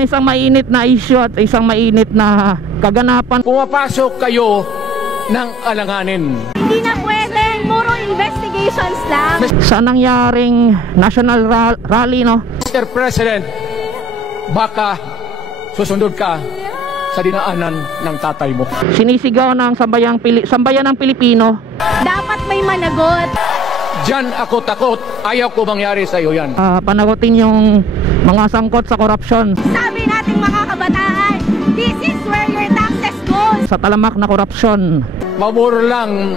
Ayan, isang mainit na issue at isang mainit na kaganapan. Pumapasok kayo ng alanganin. Hindi na pwedeng muro investigations lang. Sa nangyaring national rally, no? Mr. President, baka susundod ka sa dinaanan ng tatay mo. Sinisigaw ng sambayan ng Pilipino. Dapat may managot. Diyan ako takot. Ayaw ko mangyari sa iyo yan. Panagutin yung mga sangkot sa korupsyon. Sabi nating mga kabataan, this is where your taxes go. Sa talamak na korupsyon. Maburo lang,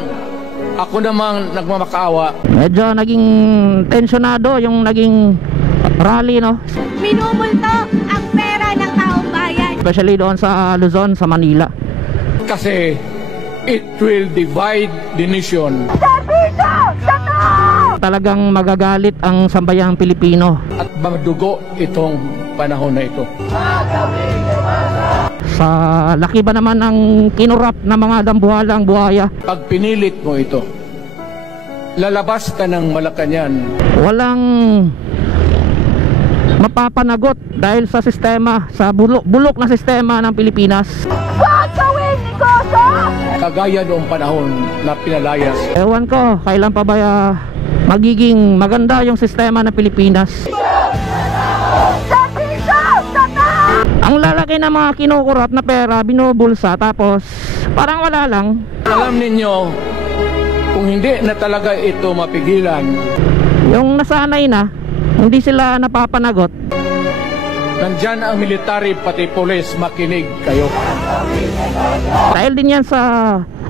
ako namang nagmamakaawa. Medyo naging tensyonado yung naging rally, no? Minumulto ang pera ng taong bayan. Especially doon sa Luzon, sa Manila. Kasi it will divide the nation. Talagang magagalit ang sambayang Pilipino. At magdugo itong panahon na ito. Sa laki ba naman ng kinurap na mga dambuhalang buhaya. Pag pinilit mo ito, lalabas ka ng Malacanang. Walang mapapanagot dahil sa sistema, sa bulok na sistema ng Pilipinas. Kagaya noong panahon na pinalayas. Ewan ko, kailan pa ba magiging maganda yung sistema ng Pilipinas. Ang lalaki ng mga kinukurap na pera, binubulsa, tapos parang wala lang. Alam ninyo, kung hindi na talaga ito mapigilan, yung nasanay na, hindi sila napapanagot. nandyan ang military pati polis, makinig kayo. Dahil din yan sa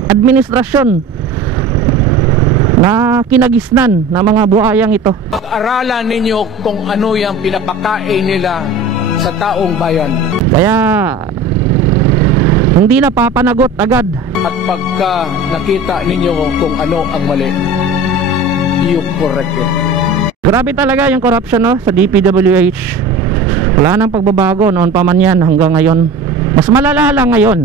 administrasyon na kinagisnan ng mga buhayang ito. Pag-aralan ninyo kung ano yung pinapakain nila sa taong bayan. Kaya hindi napapanagot agad. At pagka nakita ninyo kung ano ang mali, you correct it. Grabe talaga yung corruption, no, sa DPWH. Wala nang pagbabago noon pa man yan hanggang ngayon. Mas malala lang ngayon.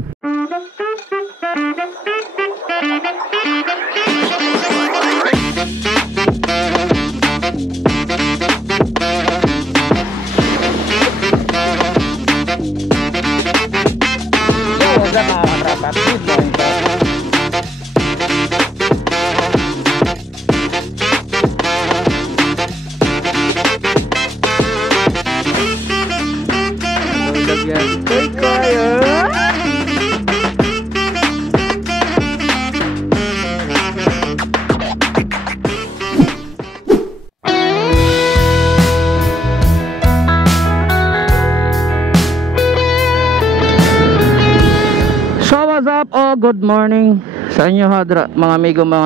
Good morning sa inyo mga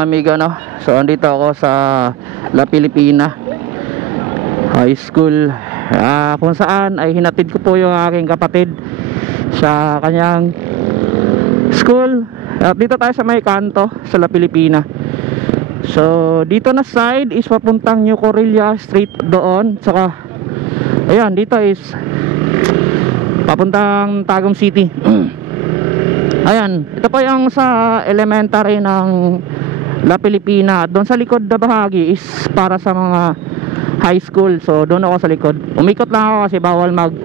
amigo, no? So andito ako sa La Pilipina High School, kung saan ay hinatid ko po yung aking kapatid sa kanyang school. At dito tayo sa may kanto sa La Pilipina. So dito na side is papuntang New Corilla Street doon. Saka ayan, dito is papuntang Tagum City. Ayan, ito po yung sa elementary ng La Pilipina. Doon sa likod na bahagi is para sa mga high school. So doon ako sa likod. Umikot lang ako kasi bawal mag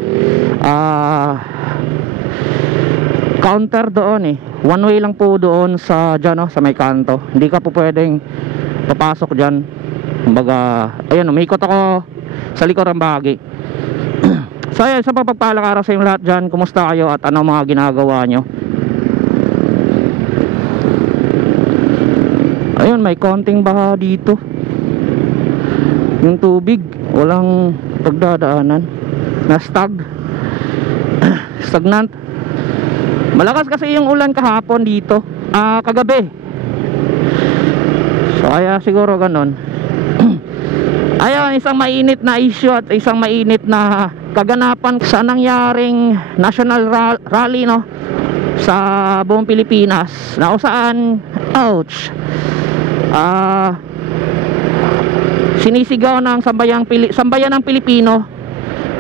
counter doon eh. One way lang po doon sa dyan, no, sa may kanto. Hindi ka po pwedeng papasok dyan. Kumbaga, ayan, umikot ako sa likod ng bahagi. So ayan, sa pagpapalang araw sa inyo lahat dyan. Kumusta kayo at ano mga ginagawa nyo? Ayun, may konting baha dito. Yung tubig walang pagdadaanan, na stagnant. Malakas kasi yung ulan kahapon dito, kagabi. So kaya siguro ganon. Ayun, isang mainit na issue at isang mainit na kaganapan sa nangyaring national rally, no, sa buong Pilipinas, na saan sinisigaw ng sambayan ng Pilipino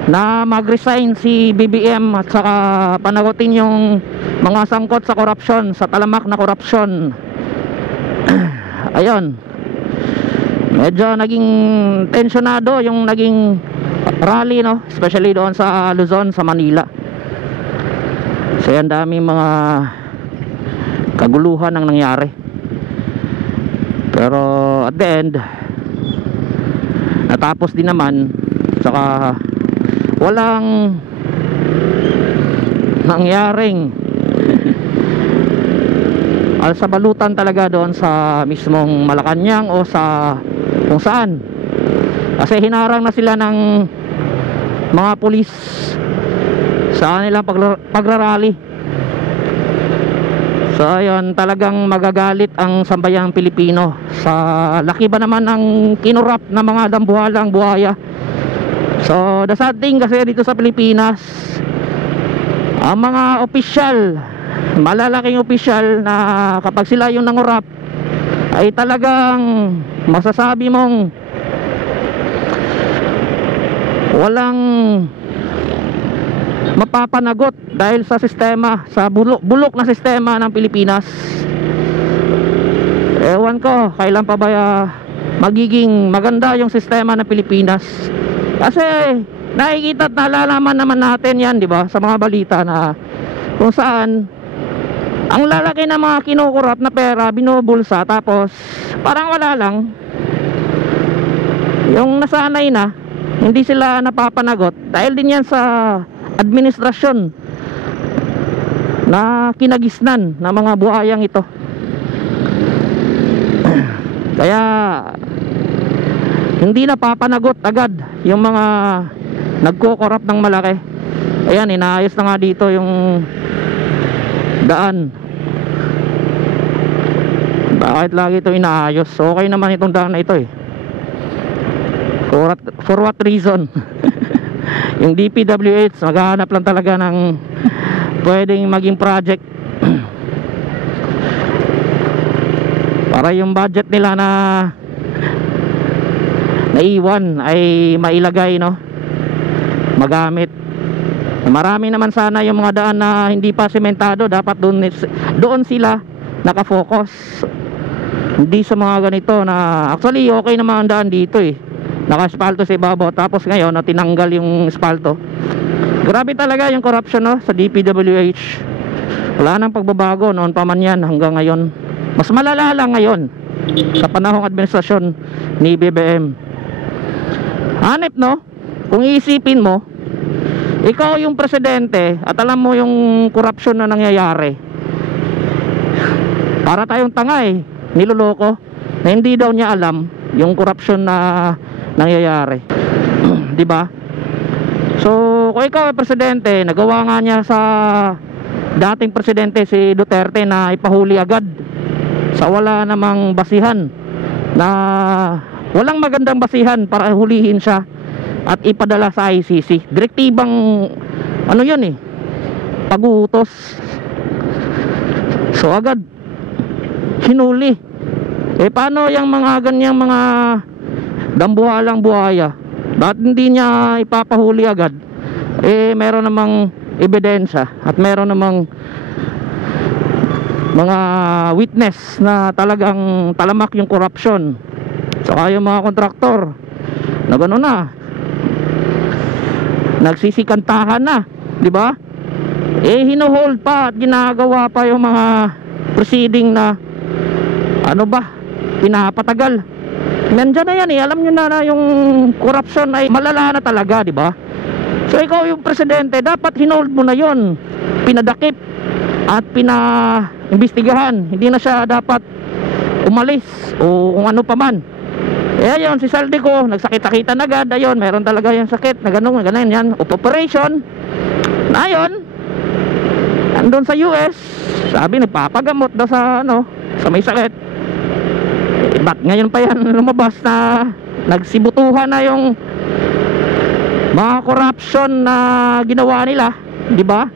na mag-resign si BBM at saka panagutin yung mga sangkot sa korupsyon, sa talamak na korupsyon. Ayun, medyo naging tensyonado yung naging rally, no, especially doon sa Luzon, sa Manila. So yan, daming mga kaguluhan ang nangyari. Pero at the end, natapos din naman. Saka walang nangyaring alsabalutan talaga doon sa mismong Malacanang o sa kung saan, kasi hinarang na sila ng mga pulis sa kanilang pagrarally. So ayun, talagang magagalit ang sambayang Pilipino sa laki ba naman ng kinurap na mga dambuhalang buhaya. So the sad thing kasi dito sa Pilipinas, ang mga opisyal, malalaking opisyal, na kapag sila yung nangurap ay talagang masasabi mong walang mapapanagot dahil sa sistema, sa bulok na sistema ng Pilipinas. Ewan ko kailan pa ba magiging maganda yung sistema ng Pilipinas, kasi nakikita at nalalaman naman natin yan, di ba, sa mga balita na kung saan ang lalaki ng mga kinukurap na pera binubulsa, tapos parang wala lang. Yung nasanay na, hindi sila napapanagot dahil din yan sa administrasyon na kinagisnan ng mga buhayang ito. Kaya hindi napapanagot agad yung mga nagko-corrupt ng malaki. Ayan, inaayos na nga dito yung daan. Bakit lagi ito inaayos? Okay naman itong daan na ito eh. For what reason? Yung DPWH maghahanap lang talaga ng pwedeng maging project para yung budget nila na naiwan ay mailagay, no, magamit. Marami naman sana yung mga daan na hindi pa sementado, dapat doon sila nakafocus, hindi sa mga ganito na actually okay naman ang daan dito eh, naka-aspalto sa ibabaw, tapos ngayon na tinanggal yung aspalto. Grabe talaga yung corruption, no, sa DPWH. Wala nang pagbabago noon pa man yan hanggang ngayon. Mas malala lang ngayon sa panahong administrasyon ni BBM. Hanep, no, kung iisipin mo, ikaw yung presidente at alam mo yung corruption na nangyayari, para tayong tanga eh, niloloko na hindi daw niya alam yung corruption na nangyayari. Di ba? So kung ikaw ay presidente, nagawa nga niya sa dating presidente si Duterte na ipahuli agad sa wala namang basihan, na walang magandang basihan para hulihin siya at ipadala sa ICC. Direktibang ano yun eh, pag-uutos. So agad hinuli. Eh paano yung mga ganyang mga dambuhalang buhaya? Bakit hindi niya ipapahuli agad? Eh meron namang ebidensya at meron namang mga witness na talagang talamak yung corruption. Saka yung mga kontraktor na gano'n na, nagsisikantahan na, di ba? Eh hinuhold pa at ginagawa pa yung mga proceeding na ano ba, pinapatagal. Nandiyan na yan eh, alam nyo na yung corruption ay malala na talaga, di ba? So ikaw yung presidente, dapat hinold mo na yon, pinadakip at pinaimbestigahan. Hindi na siya dapat umalis o kung ano pa man. Eh ayun, si Saldico nagsakit-sakitan agad. Ayun, meron talaga yung sakit na gano'n, ganun yan, operation. Na ayun, andun sa US, sabi nagpapagamot daw sa ano, sa may sakit. Eh, ba't ngayon pa yan lumabas na nagsibutuhan na yung mga corruption na ginawa nila, di ba?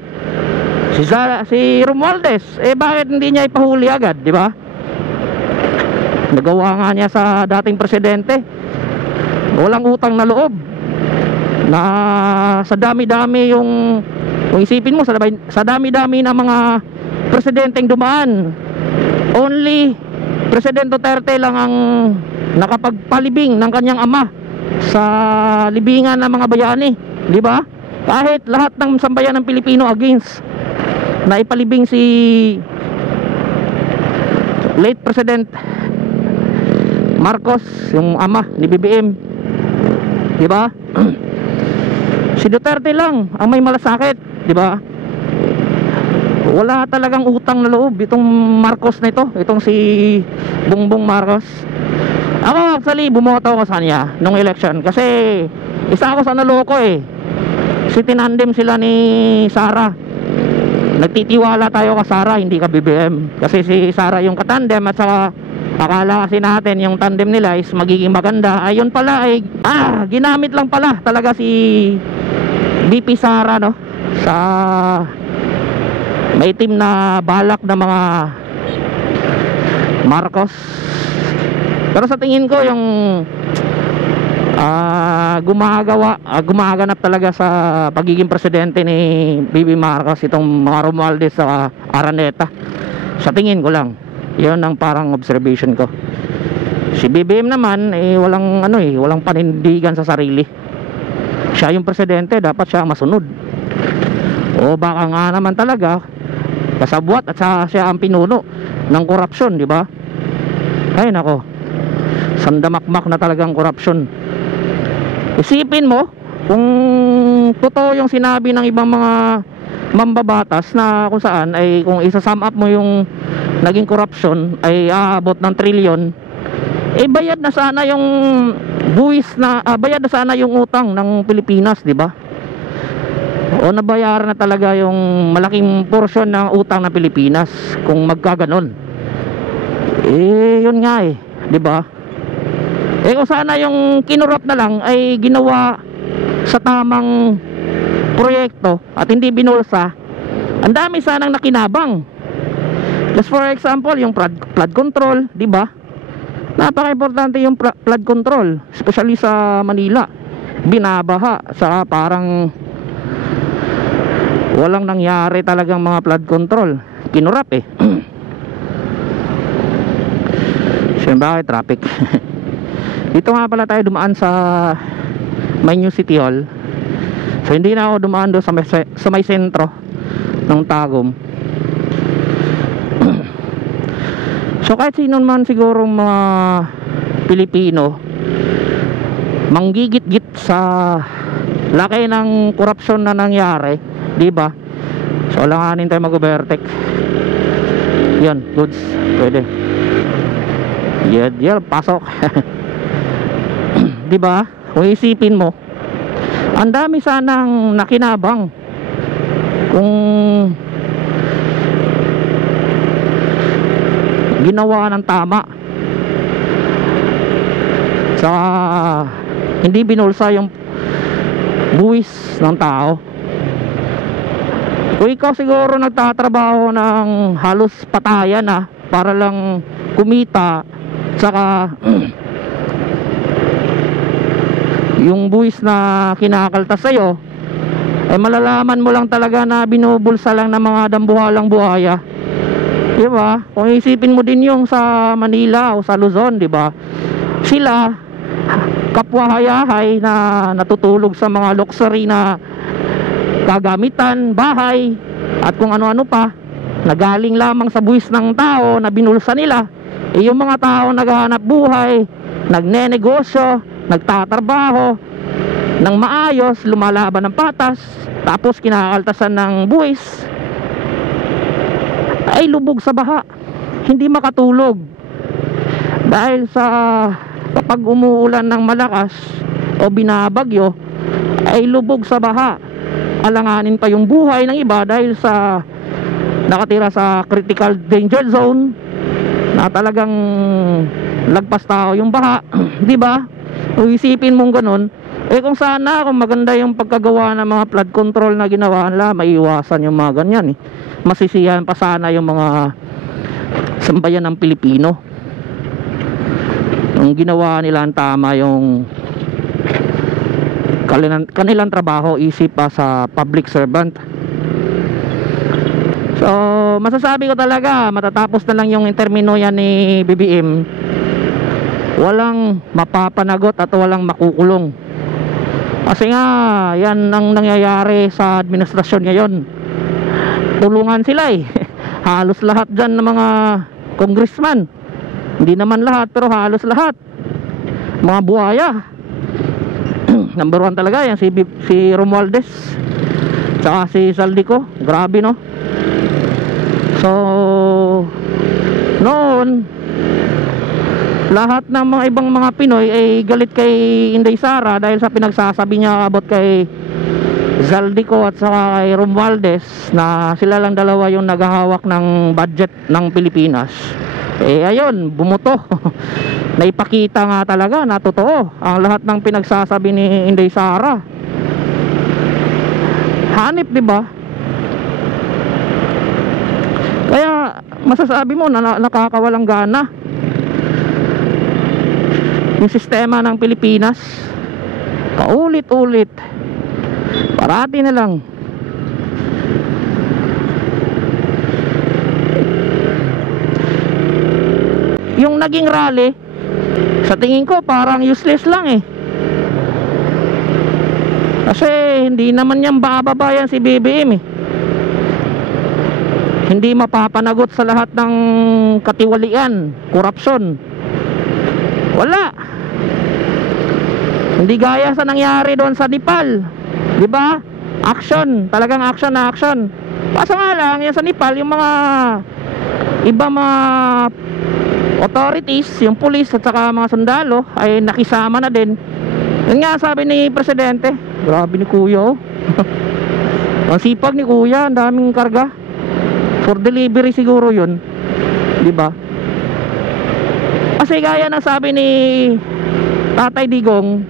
Si Romualdez, eh bakit hindi niya ipahuli agad, di ba? Nagawa nga niya sa dating presidente. Walang utang na loob. Na sa dami-dami yung isipin mo, sa dami-dami ng mga presidenteng dumaan, only President Duterte lang ang nakapagpalibing ng kanyang ama sa libingan ng mga bayani, di ba? Kahit lahat ng sambayan ng Pilipino against na ipalibing si late President Marcos, yung ama ni BBM, di ba? Si Duterte lang ang may malasakit, di ba? Wala talagang utang na loob itong Marcos na ito, itong si Bongbong Marcos. Ako actually bumoto ko sa kanya nung election kasi isa ako sa naloko eh. Si tinandem sila ni Sara. Nagtitiwala tayo ka Sara, hindi ka BBM. Kasi si Sara yung katandem at saka akala kasi natin yung tandem nila is magiging maganda. Ayun pala ay ginamit lang pala talaga si BP Sara, no? Sa may team na balak na mga Marcos. Pero sa tingin ko yung gumaganap talaga sa pagiging presidente ni BB Marcos itong mga Romualdez sa Araneta. Sa tingin ko lang, yun ang parang observation ko. Si BBM naman walang panindigan sa sarili. Siya yung presidente, dapat siya masunod. O baka nga naman talaga kasabwat at siya ang pinuno ng korupsyon, di ba? Ay nako, sandamakmak na talagang korupsyon. Isipin mo kung totoo yung sinabi ng ibang mga mambabatas na kung saan ay kung isa-sum up mo yung naging korupsyon ay aabot ng trilyon, bayad na sana yung bayad na sana yung utang ng Pilipinas, di ba? O nabayaran na talaga yung malaking porsyon ng utang ng Pilipinas kung magkaganon. Yun nga di ba? Kung sana yung kinurap na lang ay ginawa sa tamang proyekto at hindi binulsa, ang dami sanang nakinabang. Just for example, yung flood control, di ba? Napaka-importante yung flood control, especially sa Manila. Binabaha sa parang walang nangyari talagang mga flood control. Kinurap Siyempre bakit traffic? Dito nga pala tayo dumaan sa may New City Hall. So hindi na ako dumaan doon sa may sentro ng Tagum. So kahit sino man siguro mga Pilipino manggigit-git sa laki ng korupsyon na nangyari, di ba? So langanin tayo mag-overtake. Yan, goods, pwede. Yan, pasok. Di ba? Kung isipin mo, ang dami sanang nakinabang kung ginawa ng tama sa hindi binulsa yung buwis ng tao. Kung ikaw siguro nagtatrabaho ng halos patayan para lang kumita, saka yung buwis na kinakaltas sa'yo malalaman mo lang talaga na binubulsa lang ng mga dambuhalang buhaya, di ba? Kung isipin mo din yung sa Manila o sa Luzon, di ba? Sila kapwa-hayahay na natutulog sa mga luxury na kagamitan, bahay at kung ano-ano pa, nagaling lamang sa buwis ng tao na binulsa nila. Yung mga tao naghahanap buhay, nagnenegosyo, nagtatrabaho ng maayos, lumalaban ng patas, tapos kinakaltasan ng buwis, ay lubog sa baha, hindi makatulog dahil sa kapag umuulan ng malakas o binabagyo ay lubog sa baha. Alanganin pa yung buhay ng iba dahil sa nakatira sa critical danger zone na talagang lagpas tao yung baha. Di ba? Kung isipin mong ganun, kung sana kung maganda yung pagkagawa ng mga flood control na ginawa nila, maiiwasan yung mga ganyan masisiyahan pa sana yung mga sambayan ng Pilipino. Ang ginawa nila ang tama, yung kanilang trabaho, isip pa sa public servant. So masasabi ko talaga matatapos na lang yung termino yan ni BBM walang mapapanagot at walang makukulong. Kasi nga yan ang nangyayari sa administrasyon ngayon. Tulungan sila eh. Halos lahat dyan ng mga congressman, hindi naman lahat pero halos lahat, mga buhaya. Number 1 talaga yan si Romualdez tsaka si Saldico. Grabe no. So noon lahat ng mga ibang mga Pinoy ay galit kay Inday Sara dahil sa pinagsasabi niya about kay Zaldico at saka kay Romualdez na sila lang dalawa yung naghahawak ng budget ng Pilipinas. Eh ayun, bumuto. Naipakita nga talaga na totoo ang lahat ng pinagsasabi ni Inday Sara. Hanip, di ba? Kaya masasabi mo na nakakawalang gana yung sistema ng Pilipinas. Paulit-ulit, parati na lang. Yung naging rally, sa tingin ko parang useless lang eh. Kasi hindi naman yan bababayan si BBM eh. Hindi mapapanagot sa lahat ng katiwalian, korupsyon. Wala. Hindi gaya sa nangyari doon sa Nepal, di ba? Action, talagang action na action. Kaso nga lang, yan sa Nepal, yung mga iba mga authorities, yung police at saka mga sundalo ay nakisama na din. Yun nga sabi ni Presidente, grabe ni Kuya oh. Ang sipag ni Kuya, ang daming karga. For delivery siguro yun, di ba? Kasi gaya ng sabi ni Tatay Digong,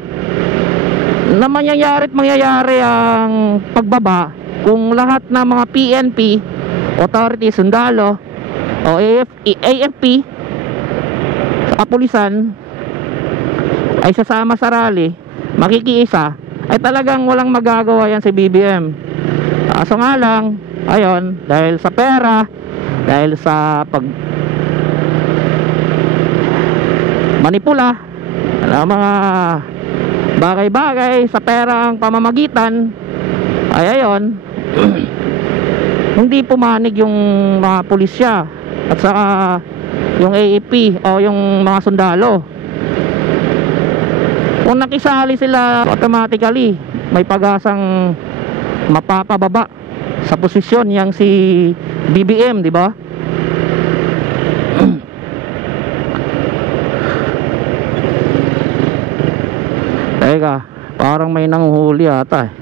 na mangyayari ang pagbaba kung lahat ng mga PNP, authority, sundalo o AFP sa kapulisan ay sasama sa rally, makikiisa, ay talagang walang magagawa yan si BBM. Kaso nga lang, ayun, dahil sa pera, dahil sa manipula ng mga bagay-bagay sa pera ang pamamagitan, ay ayun, hindi pumanig yung mga pulisya at saka yung AFP o yung mga sundalo. Kung nakisali sila, automatically may pag-asang mapapababa sa posisyon yang si BBM, di ba? Teka, parang may nanguhuli ata eh.